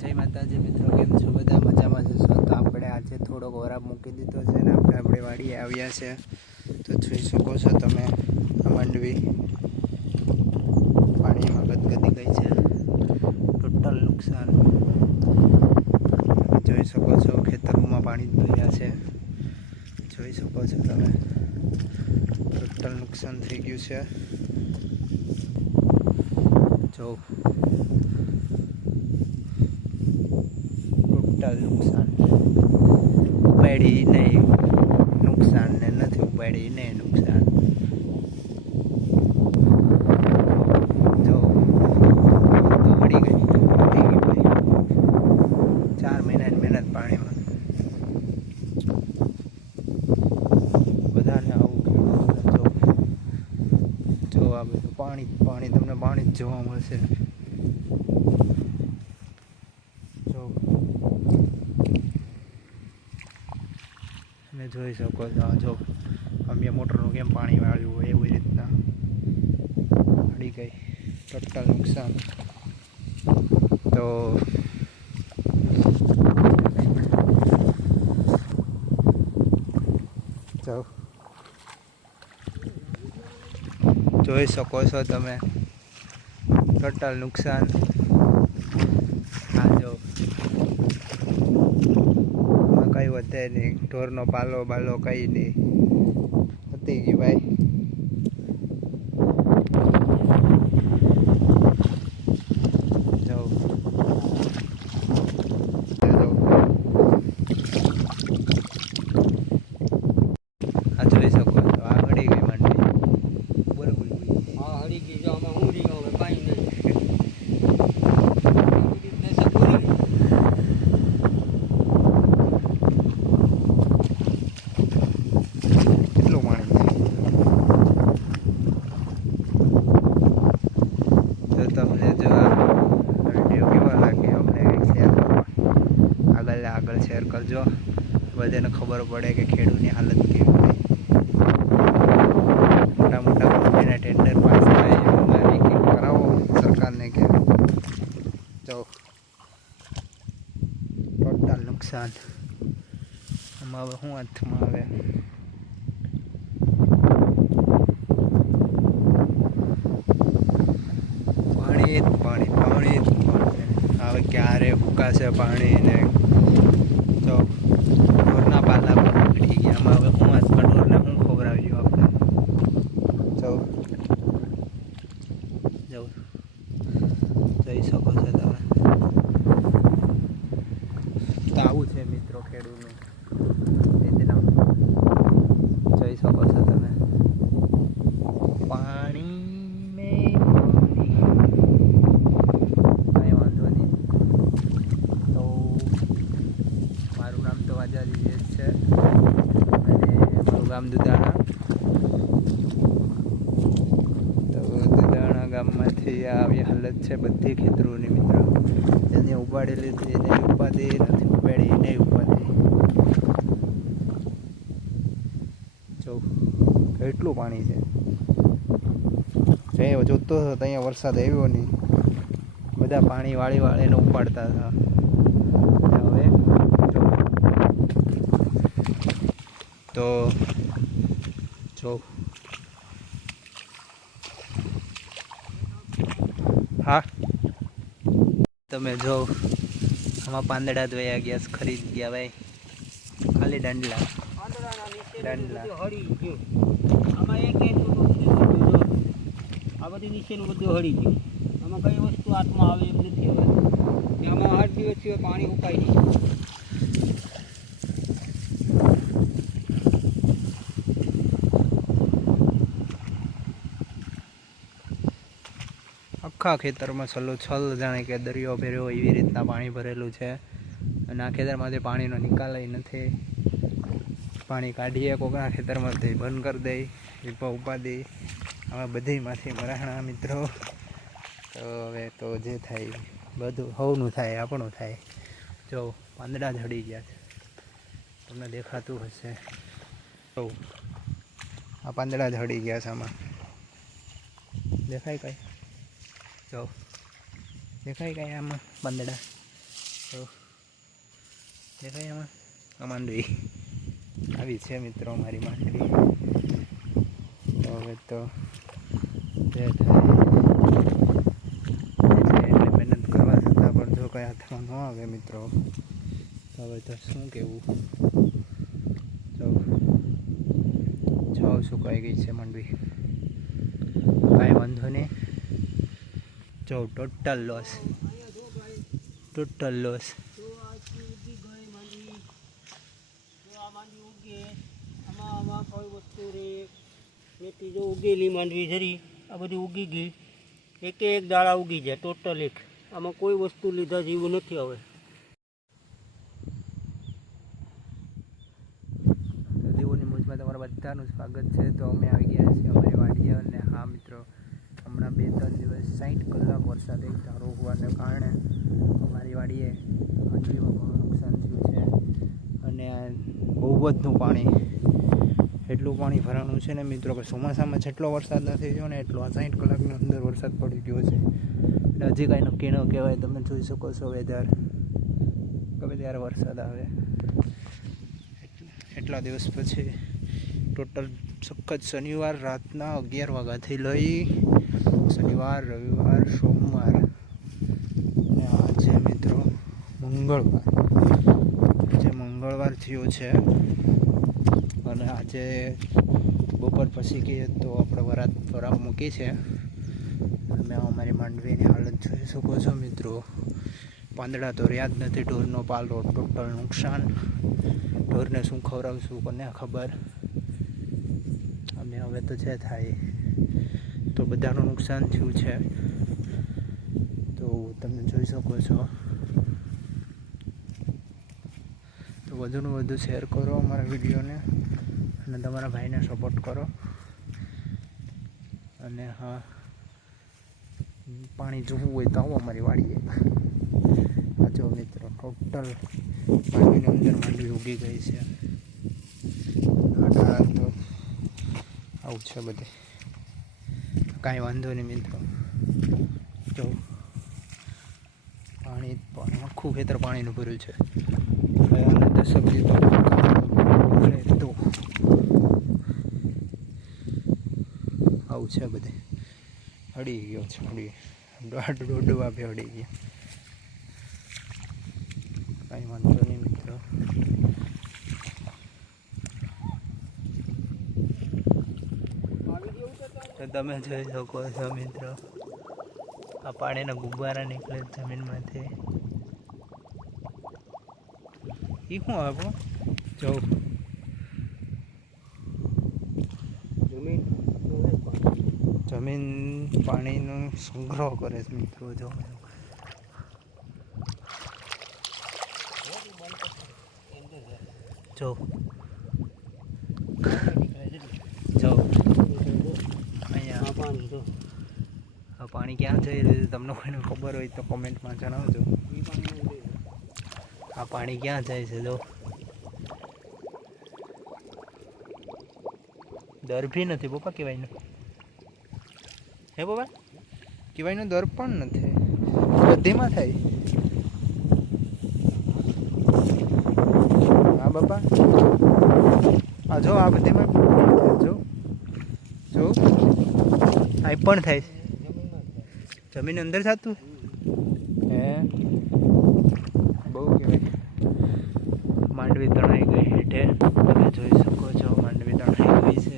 જય માતાજી મિત્રો, કેમ છો? બધા મજામાં જશો તો આપણે આજે થોડોક ગોરાબ મૂકી દીધો છે ને આપણે આપણે વાડીએ આવ્યા છે. તો જોઈ શકો છો તમે માંડવી પાણીમાં ગદગદી ગઈ છે. ટોટલ નુકસાન. જોઈ શકો છો, ખેતરોમાં પાણી ભર્યા છે. જોઈ શકો છો તમે. ટોટલ નુકસાન થઈ ગયું છે. જો. ટોટલ નુકસાન. ઉપાડી નહીં. નુકસાન ને નથી ઉપાડી નહીં નુકસાન. તો ચાર મહિનાની મહેનત પાણીમાં. બધાને આવું જો આ બધું પાણી પાણી તમને પાણી જ જોવા મળશે જો તમે જોઈ શકો છો. જો અમે મોટરનું કેમ પાણી વાળ્યું હોય એવી રીતના. અડી ગઈ. ટોટલ નુકસાન. તો જોઈ શકો છો તમે. ટોટલ નુકસાન આ જો કઈ ઢોરનો પાલો બાલો કઈ નહીં પતી ગયું ભાઈ જો જો. આ જોઈ શકો છો આ ઘડી ગઈ માંડવી બોલ બોલ બોલ. હા હળી ગઈ જો આમાં ઊંડી ગયો હવે કાંઈ નહીં આવી રીતના છે પૂરી. કેટલું પાણી છે તો તમને જો આ વીડિયો કેવો લાગ્યો અમને શેર કરો આગળ ને આગળ શેર કરજો બધાને ખબર પડે કે ખેડૂતની હાલત કેવી હોય મોટા મોટા કંપનીના ટેન્ડર પાસ થાય એમાં એક એક કરાવો સરકારને કે જો નુકસાન આમાં હવે શું હાથમાં આવે? પાણી જ, પાણી પાણી જ, પાણી હવે ક્યારે ફૂકાશે પાણી ને? તો ઢોરના પાલા ઉગડી ગયા. આમાં હવે હું હાથમાં? ઢોરને હું ખવડાવ્યું આપણે? તો જો જઈ શકો છો તમે તો આવું છે મિત્રો ખેડૂતનું એના જોઈ શકો છો તમે પાણી મેં કાંઈ વાંધો નહીં તો મારું નામ તો આઝાદી દેશ છે અને મારું ગામ દુધાણા તો દુધાણા ગામમાંથી આ આવી હાલત છે બધી ખેતરોની મિત્રો. એને ઉપાડેલી હતી એને ઉપાદે નથી ઉપાડી, એને ઉપાદે જો, કેટલું પાણી છે. જે જોતો હતો ત્યાં વરસાદ આવ્યો નહીં. બધા પાણી વાળી વાળીને ઉપાડતા હતા. હવે તો, જો હા તમે જો આમાં પાંદડા ધોયા ગયા ખરીદ ગયા ભાઈ. ખાલી દાંડલા. દાંડલા. હળી ગયું. આમાં એક આ બધી નીચેનું બધું હળી ગયું. આમાં કઈ વસ્તુ હાથમાં આવે એમ નથી હવે. આમાં આઠ દિવસ પાણી ઉકાઈ નહીં. આખા ખેતરમાં છલો છલ જાણે કે દરિયો ભેર્યો એવી રીતના પાણી ભરેલું છે. અને આ ખેતરમાંથી પાણીનો નિકાલ નથી. પાણી કાઢીએ કોકના ખેતરમાંથી બંધ કરી દઈ વિપા ઉપાધિ આમાં બધીમાંથી મરાણા મિત્રો. તો હવે તો જે થાય, બધું હવનું થાય, આપણું થાય. જો, પાંદડા ઝડી ગયા છે. તમને દેખાતું હશે. તો આ પાંદડા ઝડી ગયા છે આમાં. દેખાય કઈ? જો દેખાય કઈ આમાં બંદડા? તો દેખાય આમાં? આ માંડવી. આવી છે મિત્રો મારી માંડવી. તો હવે તો જે એટલે મહેનત કરવા છતાં પણ જો કંઈ હાથમાં ન આવે મિત્રો, તો હવે તો શું કહેવું? તો જાઉં સુકાઈ ગઈ છે માંડવી? કાંઈ વાંધો નહીં. જો ટોટલ લોસ ટોટલ લોસ આમાં કોઈ વસ્તુ રે મેથી જો ઉગેલી માંડવી જરી આ બધી ઉગી ગઈ એક એક દાળા ઉગી જાય ટોટલ એક આમાં કોઈ વસ્તુ લીધા જેવું નથી તો દેવોની મોજમાં તમારા બધાનું સ્વાગત છે. તો અમે આવી ગયા છીએ અમારી વાડીએ અને હા મિત્રો હમણાં બે ત્રણ દિવસ સાઠ કલાક વરસાદ એક ધારો હોવાને કારણે અમારી વાડીએ મંડળીમાં ઘણું નુકસાન થયું છે. અને બહુ બધું પાણી, એટલું પાણી ભરાણું છે ને મિત્રો કે ચોમાસામાં જેટલો વરસાદ નથી થયો ને એટલો આ સાઠ કલાકની અંદર વરસાદ પડી ગયો છે. એટલે હજી કાંઈ નક્કી ન કહેવાય, તમે જોઈ શકો છો વેધર ગમે ત્યારે વરસાદ આવે. એટલા દિવસ પછી ટોટલ સખત શનિવાર રાતના અગિયાર વાગ્યાથી લઈ શનિવાર, રવિવાર, સોમવાર અને આજે મિત્રો મંગળવાર. આજે મંગળવાર થયો છે. અને આજે બપોર પછી કહીએ તો આપણે વરાત વરાપ મૂકી છે. તમે અમારી માંડવીની હાલત જોઈ શકો છો મિત્રો. પાંદડા તો રહ્યા જ નથી. ઢોરનો પાલો ટોટલ નુકસાન. ઢોરને શું ખવડાવશું, કોને ખબર? અમે હવે તો છે થાય, તો બધાનું નુકસાન થયું છે. તો તમે જોઈ શકો છો તો વધુને વધુ શેર કરો અમારા વિડીયોને અને તમારા ભાઈને સપોર્ટ કરો. અને હા, પાણી જોવું હોય તો આવો અમારી વાડીએ. જો મિત્રો ટોટલ પાણીની અંદર માંડવી ઉગી ગઈ છે. તો આવું છે બધે. કાંઈ વાંધો નહીં મિત્રો. જો પાણી આખું ખેતર પાણીનું ભર્યું છે. અને સબ્જી તો આવું છે બધે. અડી ગયો છે અડી દોઢ દોઢ વાપે અડી ગયો. કાંઈ વાંધો નહીં મિત્રો. તમે જોઈ શકો છો મિત્રો. આ પાણીના ગુબ્બારા નીકળે જમીનમાંથી. એ શું આપણું જવું. જમીન જમીન પાણીનો સંગ્રહ કરે છે મિત્રો જો જો. જો અહીંયા આ પાણી જો આ પાણી ક્યાં જઈ રહ્યું છે તમને કોઈને ખબર હોય તો કોમેન્ટમાં જણાવજો. આ પાણી ક્યાં જાય છે, જો. દર બી નથી પપ્પા કહેવાયનું હે પપ્પા? કહેવાયનો દર પણ નથી. બધીમાં થાય. હા, બાપા. આ જો, આ બધીમાં જો. જો. આ પણ થાય છે. જમીન અંદર થતું હે? બહુ કહેવાય. માંડવી તણાઈ ગઈ હેઠે. તમે જોઈ શકો છો માંડવી તણાઈ ગઈ છે.